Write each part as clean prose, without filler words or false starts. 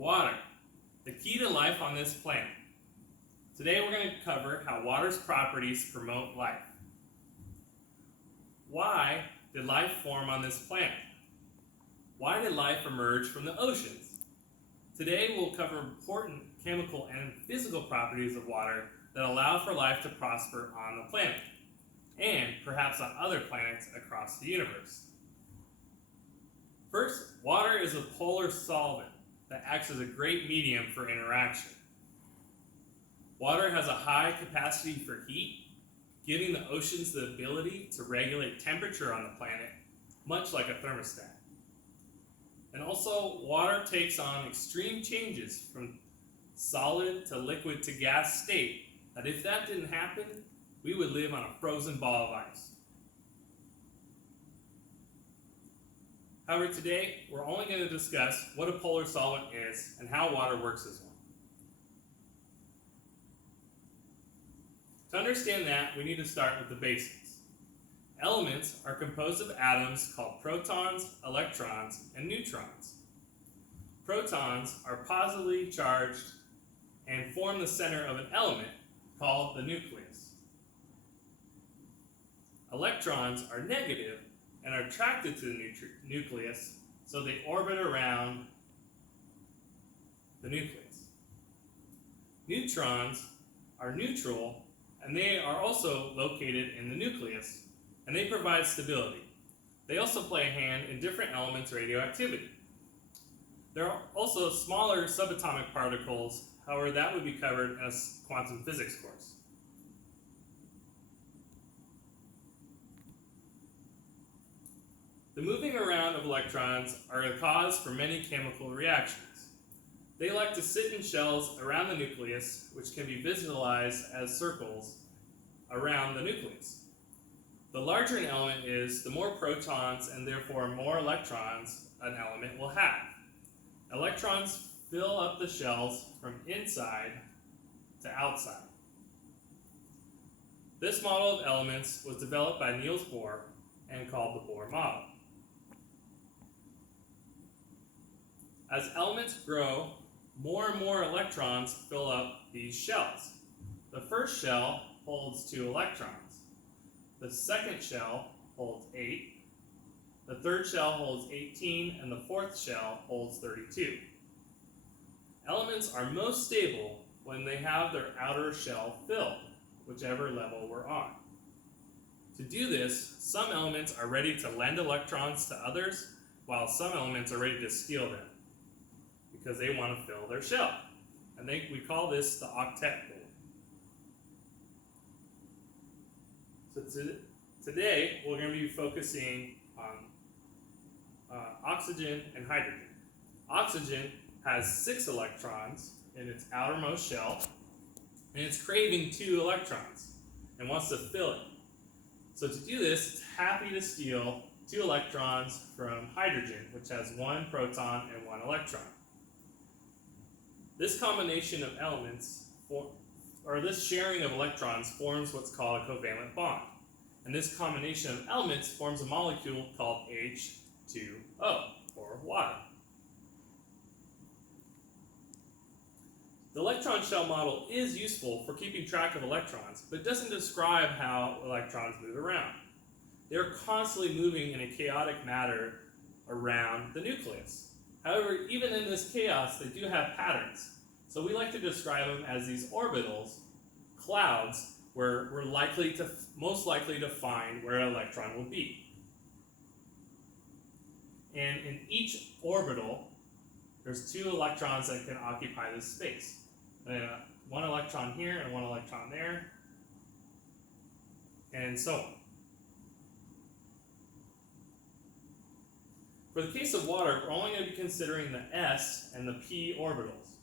Water, the key to life on this planet. Today we're going to cover how water's properties promote life. Why did life form on this planet? Why did life emerge from the oceans? Today we'll cover important chemical and physical properties of water that allow for life to prosper on the planet, and perhaps on other planets across the universe. First, water is a polar solvent that acts as a great medium for interaction. Water has a high capacity for heat, giving the oceans the ability to regulate temperature on the planet, much like a thermostat. And also, water takes on extreme changes from solid to liquid to gas state that if that didn't happen, we would live on a frozen ball of ice. However, today, we're only going to discuss what a polar solvent is and how water works as one. To understand that, we need to start with the basics. Elements are composed of atoms called protons, electrons, and neutrons. Protons are positively charged and form the center of an element called the nucleus. Electrons are negative and are attracted to the nucleus, so they orbit around the nucleus. Neutrons are neutral, and they are also located in the nucleus, and they provide stability. They also play a hand in different elements' radioactivity. There are also smaller subatomic particles, however that would be covered in a quantum physics course. The moving around of electrons are a cause for many chemical reactions. They like to sit in shells around the nucleus, which can be visualized as circles around the nucleus. The larger an element is, the more protons and therefore more electrons an element will have. Electrons fill up the shells from inside to outside. This model of elements was developed by Niels Bohr and called the Bohr model. As elements grow, more and more electrons fill up these shells. The first shell holds 2 electrons. The second shell holds 8. The third shell holds 18, and the fourth shell holds 32. Elements are most stable when they have their outer shell filled, whichever level we're on. To do this, some elements are ready to lend electrons to others, while some elements are ready to steal them, because they want to fill their shell. And we call this the octet rule. So today, we're going to be focusing on oxygen and hydrogen. Oxygen has 6 electrons in its outermost shell, and it's craving 2 electrons and wants to fill it. So to do this, it's happy to steal 2 electrons from hydrogen, which has 1 proton and 1 electron. This combination of elements, or this sharing of electrons, forms what's called a covalent bond. And this combination of elements forms a molecule called H2O, or water. The electron shell model is useful for keeping track of electrons, but doesn't describe how electrons move around. They're constantly moving in a chaotic manner around the nucleus. However, even in this chaos, they do have patterns. So we like to describe them as these orbitals, clouds, where we're most likely to find where an electron will be. And in each orbital, there's 2 electrons that can occupy this space. 1 electron here and 1 electron there, and so on. For the case of water, we're only going to be considering the s and the p orbitals.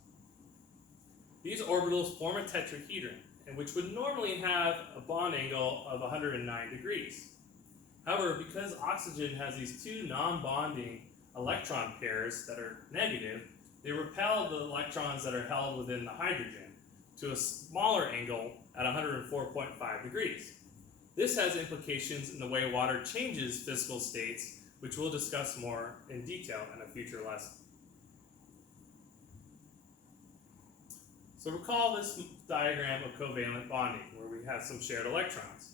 These orbitals form a tetrahedron, which would normally have a bond angle of 109 degrees. However, because oxygen has these 2 non-bonding electron pairs that are negative, they repel the electrons that are held within the hydrogen to a smaller angle at 104.5 degrees. This has implications in the way water changes physical states, which we'll discuss more in detail in a future lesson. So recall this diagram of covalent bonding where we have some shared electrons.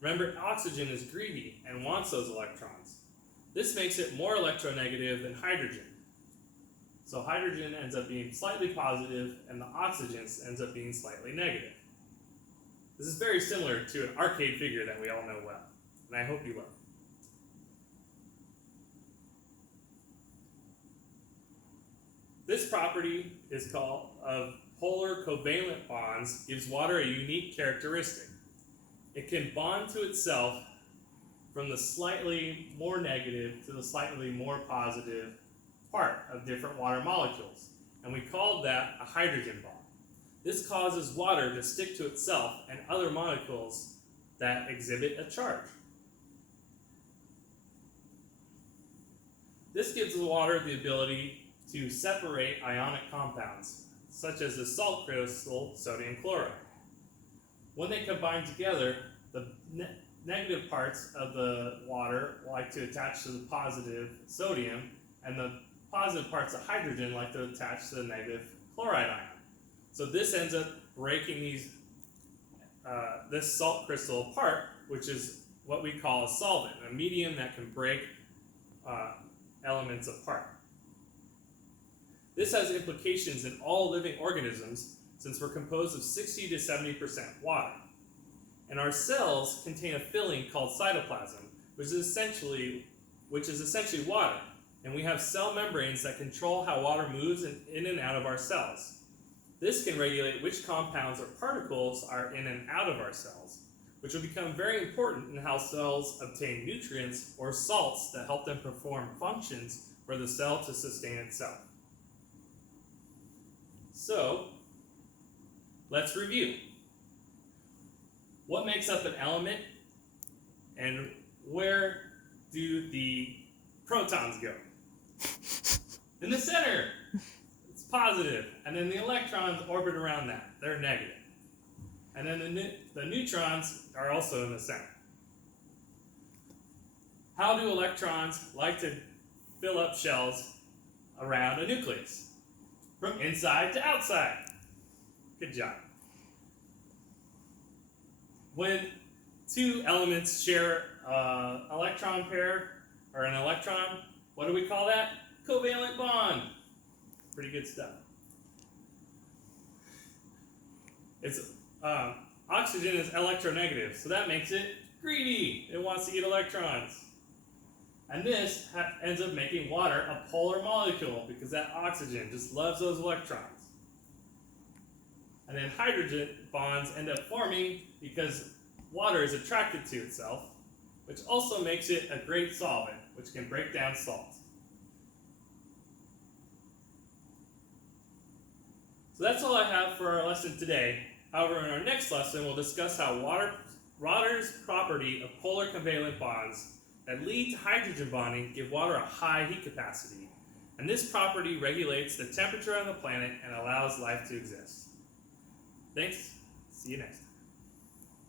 Remember, oxygen is greedy and wants those electrons. This makes it more electronegative than hydrogen. So hydrogen ends up being slightly positive and the oxygen ends up being slightly negative. This is very similar to an arcade figure that we all know well, and I hope you love. This property is called of polar covalent bonds gives water a unique characteristic. It can bond to itself from the slightly more negative to the slightly more positive part of different water molecules, and we called that a hydrogen bond. This causes water to stick to itself and other molecules that exhibit a charge. This gives the water the ability to separate ionic compounds, such as the salt crystal sodium chloride. When they combine together, the negative parts of the water like to attach to the positive sodium, and the positive parts of hydrogen like to attach to the negative chloride ion. So this ends up breaking this salt crystal apart, which is what we call a solvent, a medium that can break elements apart. This has implications in all living organisms since we're composed of 60 to 70% water. And our cells contain a filling called cytoplasm, which is essentially water. And we have cell membranes that control how water moves in and out of our cells. This can regulate which compounds or particles are in and out of our cells, which will become very important in how cells obtain nutrients or salts that help them perform functions for the cell to sustain itself. So, let's review. What makes up an element, and where do the protons go? In the center, it's positive, and then the electrons orbit around that, they're negative. And then the neutrons are also in the center. How do electrons like to fill up shells around a nucleus? From inside to outside. Good job. When two elements share an electron pair, or an electron, what do we call that? Covalent bond. Pretty good stuff. It's oxygen is electronegative, so that makes it greedy. It wants to get electrons. And this ends up making water a polar molecule because that oxygen just loves those electrons. And then hydrogen bonds end up forming because water is attracted to itself, which also makes it a great solvent, which can break down salts. So that's all I have for our lesson today. However, in our next lesson, we'll discuss how water's property of polar covalent bonds that lead to hydrogen bonding give water a high heat capacity. And this property regulates the temperature on the planet and allows life to exist. Thanks. See you next time.